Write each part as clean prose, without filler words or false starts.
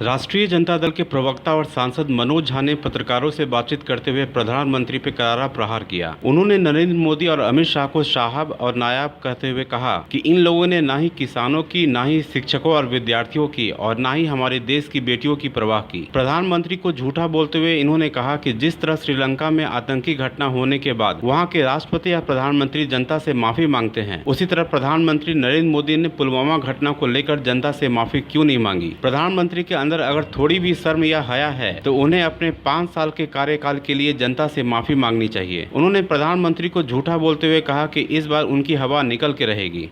राष्ट्रीय जनता दल के प्रवक्ता और सांसद मनोज झा ने पत्रकारों से बातचीत करते हुए प्रधानमंत्री पर करारा प्रहार किया। उन्होंने नरेंद्र मोदी और अमित शाह को साहब और नायाब कहते हुए कहा कि इन लोगों ने ना ही किसानों की, ना ही शिक्षकों और विद्यार्थियों की और ना ही हमारे देश की बेटियों की परवाह की। प्रधानमंत्री को झूठा बोलते हुए इन्होंने कहा कि जिस तरह श्रीलंका में आतंकी घटना होने के बाद वहाँ के राष्ट्रपति या प्रधानमंत्री जनता से माफी मांगते हैं, उसी तरह प्रधानमंत्री नरेंद्र मोदी ने पुलवामा घटना को लेकर जनता से माफी क्यों नहीं मांगी। प्रधानमंत्री के अंदर अगर थोड़ी भी शर्म या हया है तो उन्हें अपने 5 साल के कार्यकाल के लिए जनता से माफी मांगनी चाहिए। उन्होंने प्रधानमंत्री को झूठा बोलते हुए कहा कि इस बार उनकी हवा निकल के रहेगी।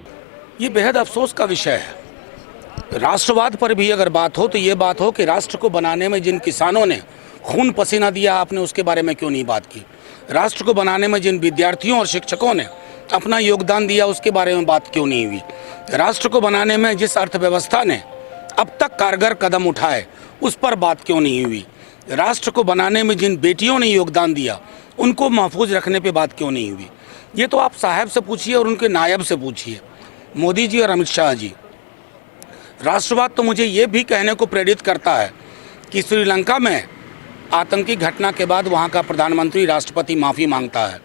ये बेहद अफसोस का विषय है। राष्ट्रवाद पर भी अगर बात हो तो ये बात हो कि राष्ट्र को बनाने में जिन किसानों ने खून पसीना दिया, आपने उसके बारे में क्यों नहीं बात की। राष्ट्र को बनाने में जिन विद्यार्थियों और शिक्षकों ने अपना योगदान दिया, उसके बारे में बात क्यों नहीं हुई। राष्ट्र को बनाने में जिस अर्थव्यवस्था ने अब तक कारगर कदम उठाए, उस पर बात क्यों नहीं हुई। राष्ट्र को बनाने में जिन बेटियों ने योगदान दिया, उनको महफूज रखने पे बात क्यों नहीं हुई। ये तो आप साहब से पूछिए और उनके नायब से पूछिए, मोदी जी और अमित शाह जी। राष्ट्रवाद तो मुझे ये भी कहने को प्रेरित करता है कि श्रीलंका में आतंकी घटना के बाद वहाँ का प्रधानमंत्री, राष्ट्रपति माफ़ी मांगता है।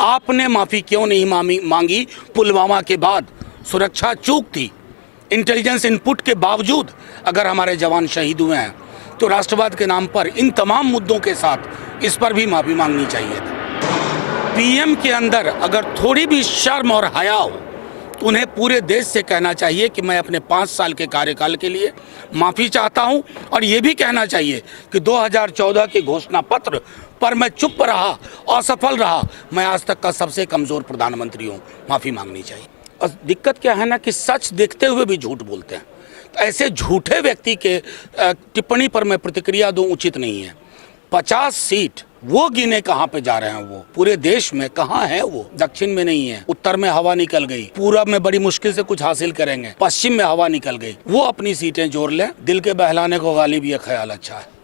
आपने माफ़ी क्यों नहीं मांगी। पुलवामा के बाद सुरक्षा चूक थी, इंटेलिजेंस इनपुट के बावजूद अगर हमारे जवान शहीद हुए हैं तो राष्ट्रवाद के नाम पर इन तमाम मुद्दों के साथ इस पर भी माफ़ी मांगनी चाहिए थी। पीएम के अंदर अगर थोड़ी भी शर्म और हया हो तो उन्हें पूरे देश से कहना चाहिए कि मैं अपने 5 साल के कार्यकाल के लिए माफ़ी चाहता हूं, और ये भी कहना चाहिए कि 2014 के घोषणा पत्र पर मैं चुप रहा, असफल रहा, मैं आज तक का सबसे कमज़ोर प्रधानमंत्री हूँ, माफ़ी मांगनी चाहिए। और दिक्कत क्या है ना कि सच देखते हुए भी झूठ बोलते हैं। तो ऐसे झूठे व्यक्ति के टिप्पणी पर मैं प्रतिक्रिया दूं उचित नहीं है। 50 सीट वो गिने कहाँ पे जा रहे हैं, वो पूरे देश में कहाँ है। वो दक्षिण में नहीं है, उत्तर में हवा निकल गई, पूरब में बड़ी मुश्किल से कुछ हासिल करेंगे, पश्चिम में हवा निकल गई। वो अपनी सीटें जोड़ लें, दिल के बहलाने को गालिब ये ख्याल अच्छा है।